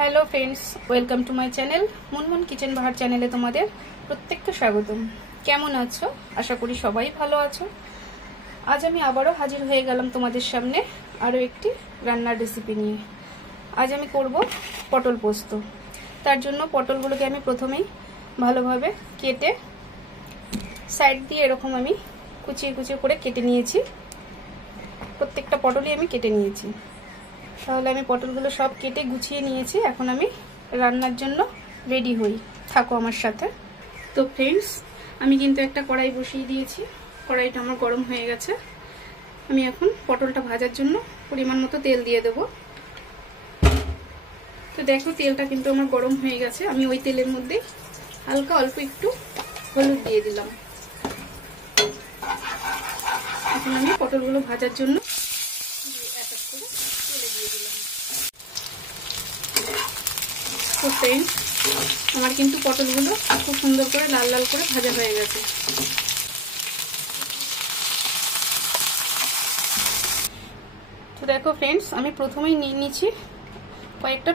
Hello friends, welcome to my channel Munmun Kitchen Bahar চ্যানেলে তোমাদের প্রত্যেককে স্বাগতম। কেমন আছো? আশা করি সবাই ভালো আছো। আজ আমি আবারও হাজির হয়ে গেলাম তোমাদের সামনে আরও একটি রান্নার রেসিপি নিয়ে। আজ আমি করব পটল পোস্ত। তার জন্য পটলগুলোকে আমি প্রথমেই ভালোভাবে কেটে সাইড দিয়ে এরকম আমি কুচিয়ে কুচিয়ে করে কেটে নিয়েছি। প্রত্যেকটা পটলই আমি কেটে নিয়েছি। তাহলে আমি পটলগুলো সব কেটে গুছিয়ে নিয়েছি। এখন আমি রান্নার জন্য রেডি হই, থাকো আমার সাথে। তো ফ্রেন্ডস, আমি কিন্তু একটা কড়াই বসিয়ে দিয়েছি। কড়াইটা আমার গরম হয়ে গেছে। আমি এখন পটলটা ভাজার জন্য পরিমাণ মতো তেল দিয়ে দেব। তো দেখো, তেলটা কিন্তু আমার গরম হয়ে গেছে। আমি ওই তেলের মধ্যে হালকা অল্প একটু হলুদ দিয়ে দিলাম। এখন আমি পটলগুলো ভাজার জন্য তো ফ্রেন্ডস, আমার কিন্তু পটলগুলো খুব সুন্দর করে লাল লাল করে ভাজা হয়ে গেছে। তো দেখো ফ্রেন্ডস, আমি প্রথমেই নিয়ে নিয়েছি কয়েকটা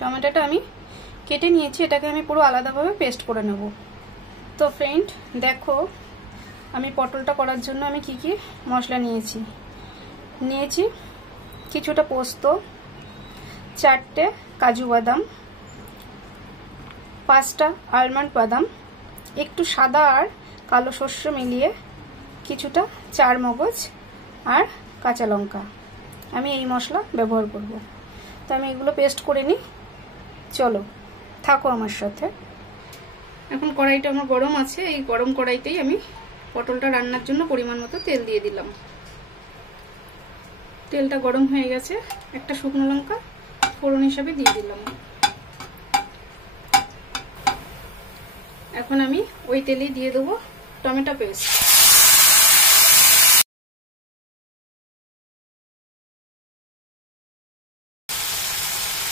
টমেটোটা আমি কেটে নিয়েছি। এটাকে আমি পুরো আলাদাভাবে পেস্ট করে নেব। তো ফ্রেন্ড দেখো, আমি পটলটা করার জন্য আমি কি কি মশলা নিয়েছি কিছুটা পোস্ত, 4টে কাজু বাদাম, 5টা আলমন্ড বাদাম, একটু সাদা আর কালো শস্য মিলিয়ে কিছুটা চার মগজ আর কাঁচা লঙ্কা। আমি এই মশলা ব্যবহার করব। তো আমি এগুলো পেস্ট করে নিই। চলো, থাকো আমার সাথে। এখন কড়াইটা আমার গরম আছে। এই গরম কড়াইতেই আমি পটলটা রান্নার জন্য পরিমাণ মতো তেল দিয়ে দিলাম। তেলটা গরম হয়ে গেছে। একটা শুকনো লঙ্কা ফোড়ন হিসাবে দিয়ে দিলাম। এখন আমি ওই তেলেই দিয়ে দেবো টমেটো পেস্ট।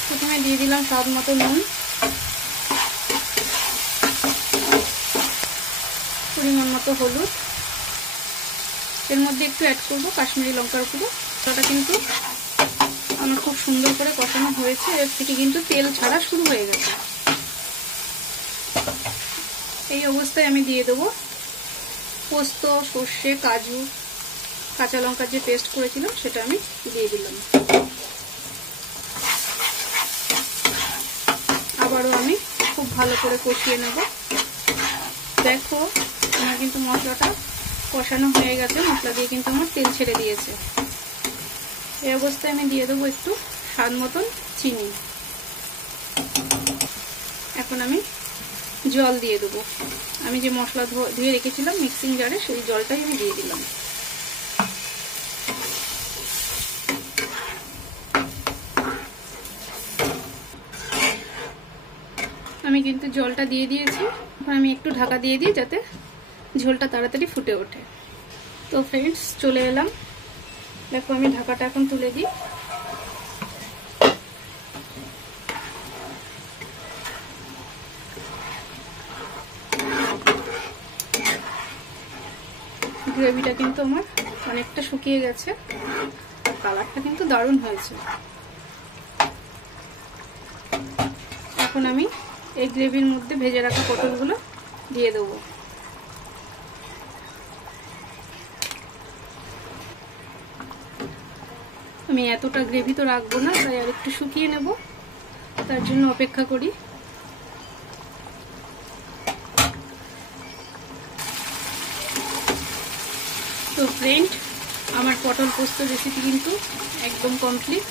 প্রথমে দিয়ে দিলাম স্বাদ মতো নুন, পরিমাণ মতো হলুদ, এর মধ্যে একটু অ্যাড করবো কাশ্মীরি লঙ্কার গুঁড়ো। ওটা কিন্তু আমার খুব সুন্দর করে কষানো হয়েছে। এর থেকে কিন্তু তেল ছাড়া শুরু হয়ে গেছে। এই অবস্থায় আমি দিয়ে দেবো পোস্ত, সর্ষে, কাজু, কাঁচা লঙ্কার যে পেস্ট করেছিলাম সেটা আমি দিয়ে দিলাম। আবারও আমি খুব ভালো করে কষিয়ে নেব। দেখো, আমার কিন্তু মশলাটা কষানো হয়ে গেছে। মশলা দিয়ে কিন্তু আমার তেল ছেড়ে দিয়েছে। এই অবস্থায় আমি দিয়ে দেবো একটু স্বাদ মতন চিনি। এখন আমি জল দিয়ে দেবো। আমি যে মশলা ধুয়ে রেখেছিলাম মিক্সিং জারে, সেই জলটাই আমি দিয়ে দিলাম। আমি কিন্তু জলটা দিয়ে দিয়েছি। এখন আমি একটু ঢাকা দিয়ে দিই যাতে ঝোলটা তাড়াতাড়ি ফুটে ওঠে। তো ফ্রেন্ডস, চলে এলাম। দেখো, আমি ঢাকাটা এখন তুলে দিই। গ্রেভিটা কিন্তু আমার অনেকটা শুকিয়ে গেছে। কালারটা কিন্তু দারুণ হয়েছে। এখন আমি এই গ্রেভির মধ্যে ভেজে রাখা পটলগুলো দিয়ে দেবো। আমি এতটা গ্রেভি তো রাখবো না, তাই আর একটু শুকিয়ে নেব। তার জন্য অপেক্ষা করি। তো ফ্রেন্ড, আমার পটল পোস্ত রেসিপি কিন্তু একদম কমপ্লিট।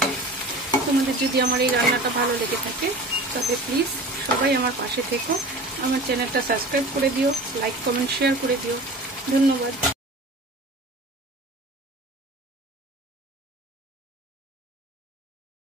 তোমাদের যদি আমার এই রান্নাটা ভালো লেগে থাকে তবে প্লিজ সবাই আমার পাশে থেকো। আমার চ্যানেলটা সাবস্ক্রাইব করে দিও, লাইক কমেন্ট শেয়ার করে দিও। ধন্যবাদ।